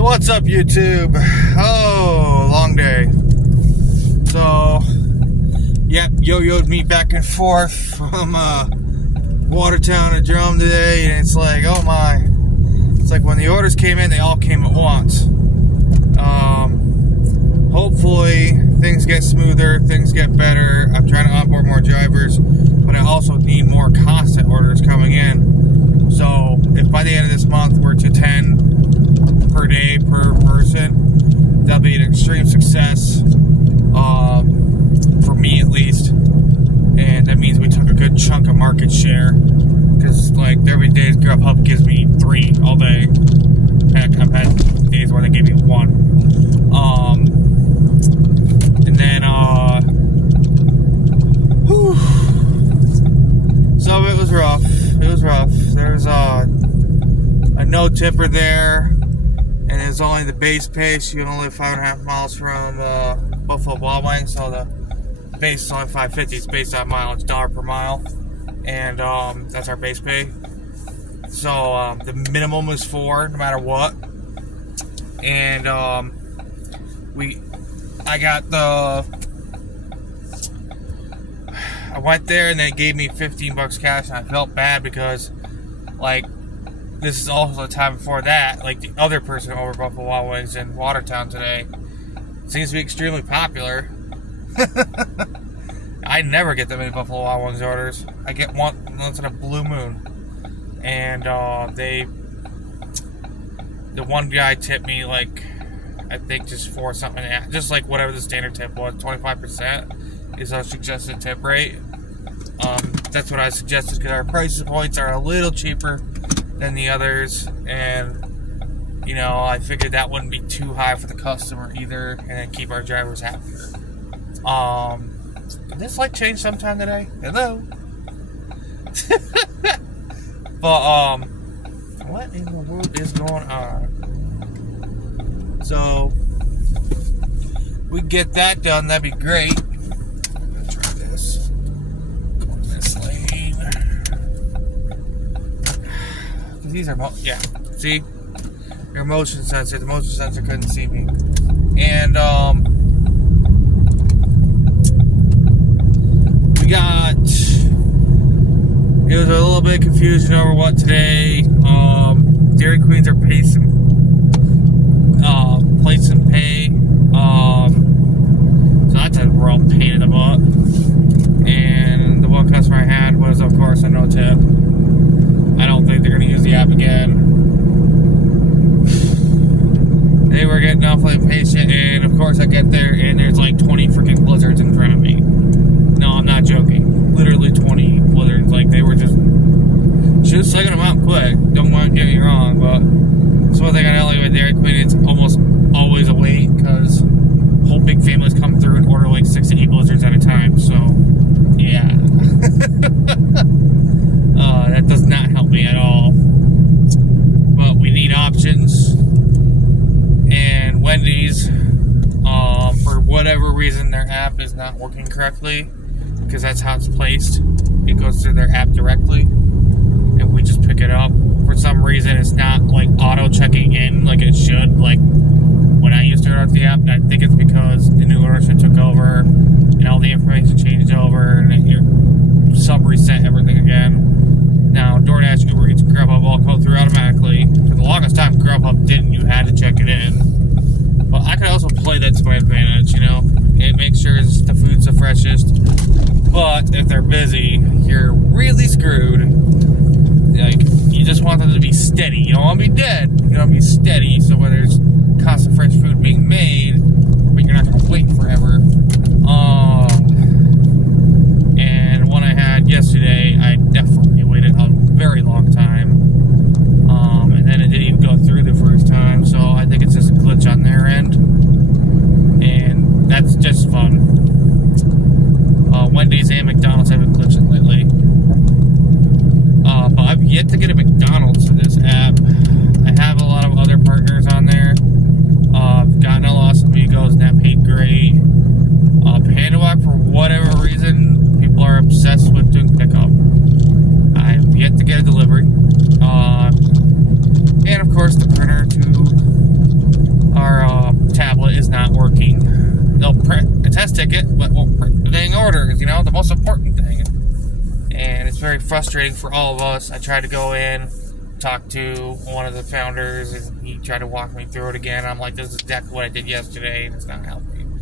So what's up, YouTube? Oh, long day. So, yep, yo-yoed me back and forth from Watertown to Drum today, and it's like, oh my. It's like when the orders came in, they all came at once. Hopefully, things get smoother, things get better. I'm trying to onboard more drivers, but I also need more constant orders coming in. So, if by the end of this month we're to 10 per day per person, that'll be an extreme success, for me at least. And that means we took a good chunk of market share, because like every day Grubhub gives me 3 all day. Heck, I've had days where they gave me 1. And then so it was rough. There's a no tipper there, and it's only the base pay. You only live 5.5 miles from Buffalo Wild Wings, so the base is only $5.50. It's based on mileage, $1 per mile, and that's our base pay. So the minimum is 4, no matter what. And I went there and they gave me $15 cash, and I felt bad because, like, this is also the time before that, like, the other person over Buffalo Wild Wings in Watertown today seems to be extremely popular. I never get that many Buffalo Wild Wings orders. I get one once in a blue moon. And the one guy tipped me, like, I think just for something, just like whatever the standard tip was, 25% is our suggested tip rate. That's what I suggested, because our price points are a little cheaper than the others, and you know, I figured that wouldn't be too high for the customer either, and then keep our drivers happier. Did this light change sometime today? Hello. But what in the world is going on? So we get that done, that'd be great. I'm gonna try this. Go in this lane. These are see? They're motion sensor. The motion sensor couldn't see me. And it was a little bit of confusion over what today. Dairy Queens are placing pay. So that's a real pain in the butt. And the one customer I had was, of course, a no tip. I don't think they're going to use the app again. They were getting awfully impatient, and of course I get there and there's like 20 freaking blizzards in front of me. No, I'm not joking. Literally 20 blizzards. Like, they were just sucking them out quick. Don't want to get me wrong, but it's one thing I know, like with Dairy Queen, it's almost always a wait, because whole big families come through and order like 6 to 8 blizzards at a time. So, yeah. That does not help me at all. But we need options. And Wendy's, for whatever reason, their app is not working correctly, because that's how it's placed. It goes through their app directly, and we just pick it up. For some reason, it's not like auto checking in like it should, like when I used to order the app. And I think it's because the new ownership took over and all the information changed over, and it sub reset everything again. Now DoorDash, Uber Eats, and Grubhub all go through automatically. For the longest time, Grubhub didn't. You had to check it in. But I could also play that to my advantage, you know. It makes sure the food's the freshest. But if they're busy, you're really screwed. Like, you just want them to be steady. You don't want to be dead. You want to be steady, so where there's constant fresh food being made, but you're not going to wait forever. And one I had yesterday, I definitely waited a very long time. And then it didn't even go through the first time, so I think it's just a glitch on their end. And that's just fun. Wendy's and McDonald's have been glitching lately. But I've yet to get a McDonald's to this app. I have a lot of other partners on there. I've gotten a Los Amigos, and that paid great. Panda Walk, for whatever reason, people are obsessed with doing pickup. I have yet to get a delivery. And of course, the printer to test ticket, but we're getting orders, you know, the most important thing. And it's very frustrating for all of us. I tried to go in, talk to one of the founders, and he tried to walk me through it again. I'm like, this is exactly what I did yesterday, and it's not helping.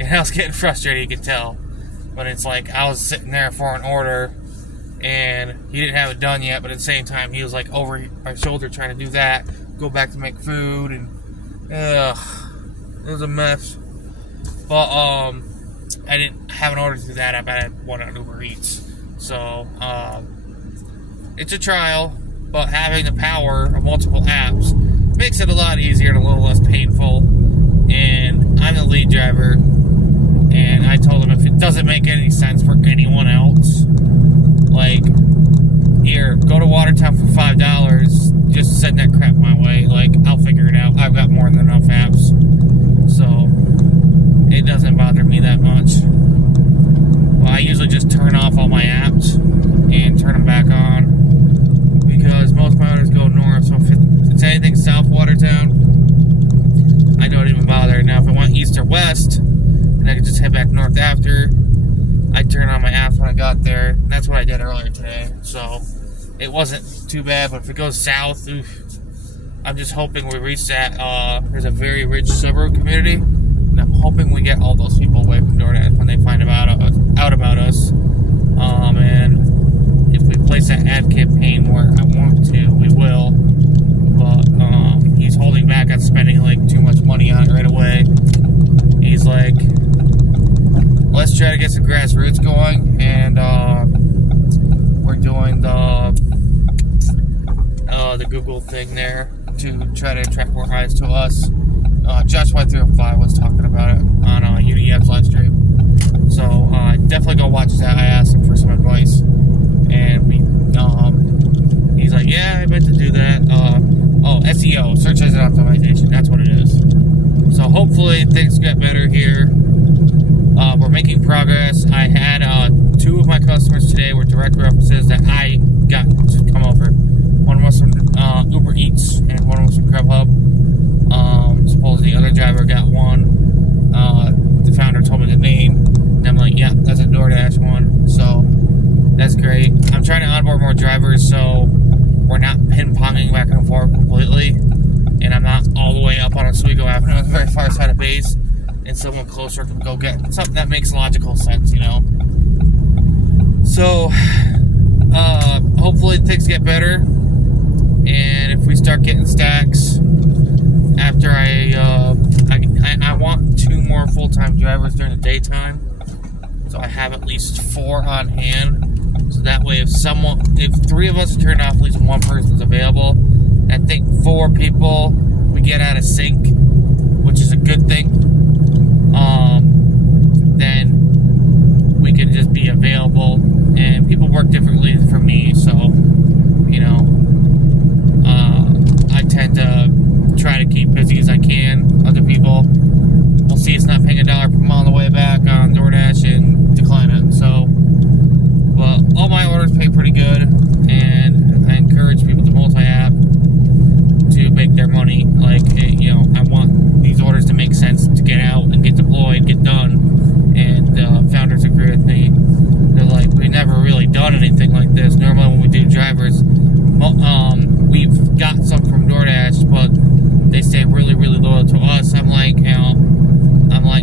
And I was getting frustrated, you could tell. But it's like, I was sitting there for an order, and he didn't have it done yet, but at the same time, he was like over our shoulder trying to do that, go back to make food, and it was a mess. But I didn't have an order through that. I had one on Uber Eats. So it's a trial, but having the power of multiple apps makes it a lot easier and a little less painful. And I'm the lead driver, and I told him if it doesn't make any sense for anyone else, like, here, go to Watertown for $5, just send that crap my way. Like, I'll figure it out. I've got more than enough apps, so it doesn't bother me that much. Well, I usually just turn off all my apps and turn them back on, because most of my orders go north, so if it's anything south Watertown, I don't even bother. Now, if I want east or west, and I can just head back north after, I turned on my apps when I got there, and that's what I did earlier today. So it wasn't too bad, but if it goes south, oof, I'm just hoping we reach that. There's a very rich suburb community, and I'm hoping we get all those people away from DoorDash when they find out about us. And if we place that ad campaign where I want to, we will. But he's holding back on spending like too much money on it right away. He's like, let's try to get some grassroots going, and we're doing the Google thing there to try to attract more eyes to us. Josh Y305 was talking about it on UDF's live stream, so definitely go watch that. I asked him for some advice, and he's like, yeah, I meant to do that. SEO, search engine optimization, that's what it is. So hopefully things get better here. We're making progress. I had 2 of my customers today were direct references that I got to come over. One was from Uber Eats, and one was from Grubhub. Supposedly the other driver got one. The founder told me the name, and I'm like, yeah, that's a DoorDash one. So that's great. I'm trying to onboard more drivers, so we're not ping-ponging back and forth completely, and I'm not all the way up on Oswego Avenue on the very far side of base, and someone closer can go get something that makes logical sense, you know. So hopefully things get better, and if we start getting stacks after I want 2 more full-time drivers during the daytime, so I have at least 4 on hand. So that way, if 3 of us are turned off, at least 1 person's available. I think 4 people we get out of sync, which is a good thing. Then we can just be available, and people work differently from me, so you know, I tend to try to keep busy as I can. Other people will see it's not paying $1 per mile on the way back on DoorDash and decline it. So, well, all my orders pay pretty good, and I encourage people to multi-app to make their money. Like, you know, I want these orders to make sense to get out and get deployed, get done. And founders agree with me. They're like, we've never really done anything like this. Normally when we do drivers, we've got some from DoorDash, but they stay really, really loyal to us. I'm like, you know,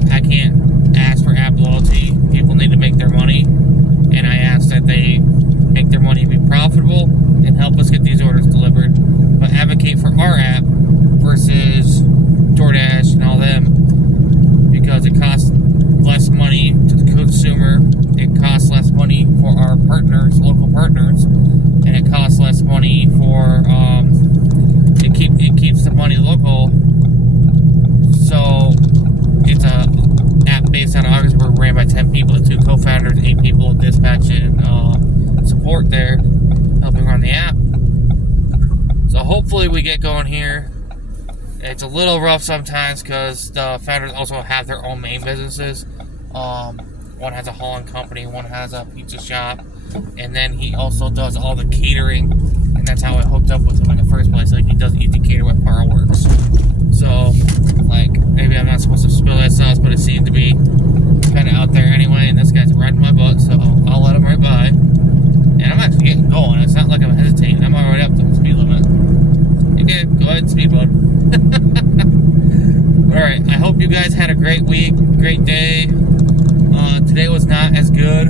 I can't ask for app loyalty. People need to make their money, and I ask that they make their money be profitable and help us get these orders delivered. But advocate for our app versus DoorDash and all them, because it costs less money to the consumer, it costs less money for our partners, local partners, and it costs less money for it keeps the money local. So it's a app based out of Augsburg, ran by 10 people, 2 co-founders, 8 people dispatch and support there, helping run the app. So hopefully we get going here. It's a little rough sometimes because the founders also have their own main businesses. One has a hauling company, one has a pizza shop, and then he also does all the catering, and that's how I hooked up with him in the first place. Like, he does eat the cater with Fireworks. So, like, maybe I'm not supposed to spill that sauce, but it seemed to be kind like I'm hesitating. I'm already up to the speed limit. Okay, go ahead and speed, bud. Alright, I hope you guys had a great week, great day. Today was not as good